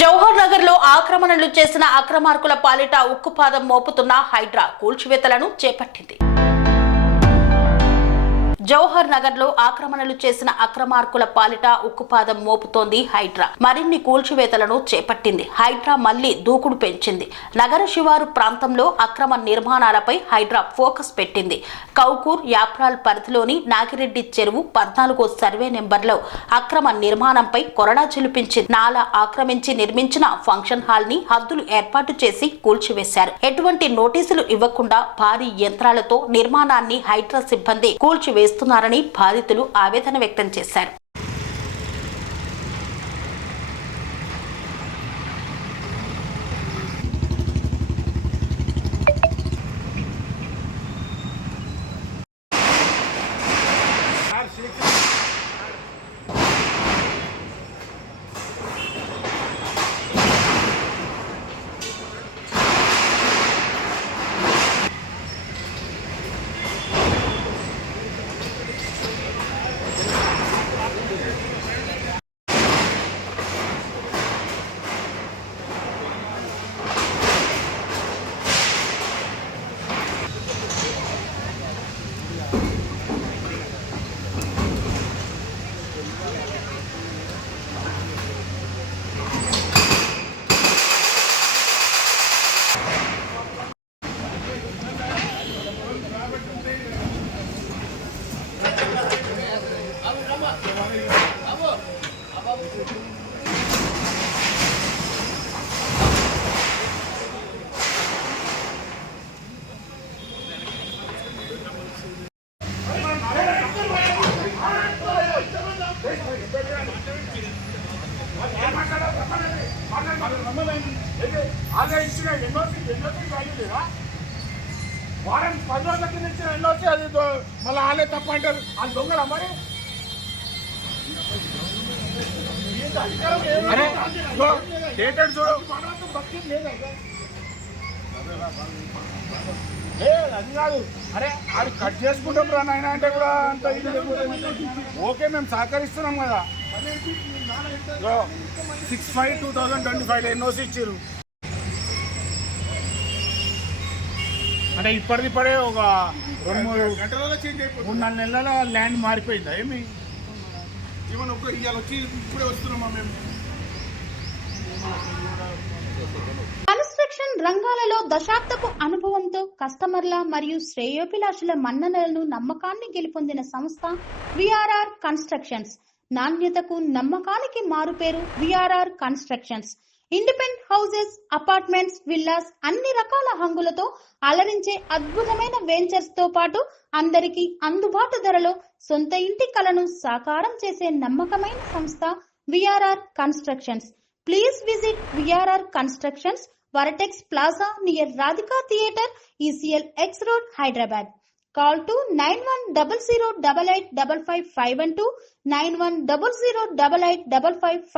జవహర్ నగర్ లో ఆక్రమణలు చేసిన అక్రమార్కుల పాలిట ఉక్కుపాదం మోపుతున్న హైడ్రా కూల్చివేతలను చేపట్టింది. జవహర్ నగర్ లో ఆక్రమణలు చేసిన అక్రమార్కుల పాలిట ఉక్కుపాదం మోపుతోంది హైడ్రా. మరిన్ని కూల్చివేతలను చేపట్టింది. హైడ్రా మళ్లీ దూకుడు పెంచింది. నగర శివారు ప్రాంతంలో అక్రమ నిర్మాణాలపై హైడ్రా ఫోకస్ పెట్టింది. కౌకూర్ యాప్రాల్ పరిధిలోని నాగిరెడ్డి చెరువు 14వ సర్వే నెంబర్లో అక్రమ నిర్మాణంపై కొరడా చిలిపించింది. నాలా ఆక్రమించి నిర్మించిన ఫంక్షన్ హాల్ ని హద్దులు ఏర్పాటు చేసి కూల్చివేశారు. ఎటువంటి నోటీసులు ఇవ్వకుండా భారీ యంత్రాలతో నిర్మాణాన్ని హైడ్రా సిబ్బంది కూల్చివేశారు. బాధితులు ఆవేదన వ్యక్తం చేశారు. వారం 10 రోజుల కింద ఇచ్చిన ఎన్నోచ్చి అది మళ్ళీ ఆలే తప్ప అంటారు. అది దొంగల మరి అరే డేటెడ్ చూడు అది కాదు. అరే అది కట్ చేసుకుంటాం రా నాయన అంటే కూడా అంత ఇది ఓకే మేము సహకరిస్తున్నాం కదా. 6/5/2025 ఎన్ఓసి ఇచ్చారు అంటే ఇప్పటిదిప్పుడే ఒక 2-3 గంటలలో చేంజ్ అయిపోయింది. 3-4 నెలల ల్యాండ్ మారిపోయిందా ఏమి ఏమన్నా ఒక ఇవాళ వచ్చి ఇప్పుడే వస్తున్నామా మేము. కన్స్ట్రక్షన్ రంగాలలో దశాబ్దపు అనుభవంతో కస్టమర్ల మరియు శ్రేయోభిలాషుల మన్ననలను నమ్మకాన్ని గెలుపొందిన సంస్థ విఆర్ఆర్ కన్స్ట్రక్షన్స్. నాణ్యతకు నమ్మకానికి మారుపేరు VRR constructions. Independent houses, apartments, villas అన్ని రకాల హంగులతో అలరించే అద్భుతమైన వెంచర్స్ తో పాటు అందరికీ అందుబాటు ధరలో సొంత ఇంటి కలను సాకారం చేసే నమ్మకమైన సంస్థ VRR constructions. Please visit VRR constructions, వరటెక్స్ plaza near Radhika theatre, ECL X Road, Hyderabad. Call to 910088555512, 9100885559.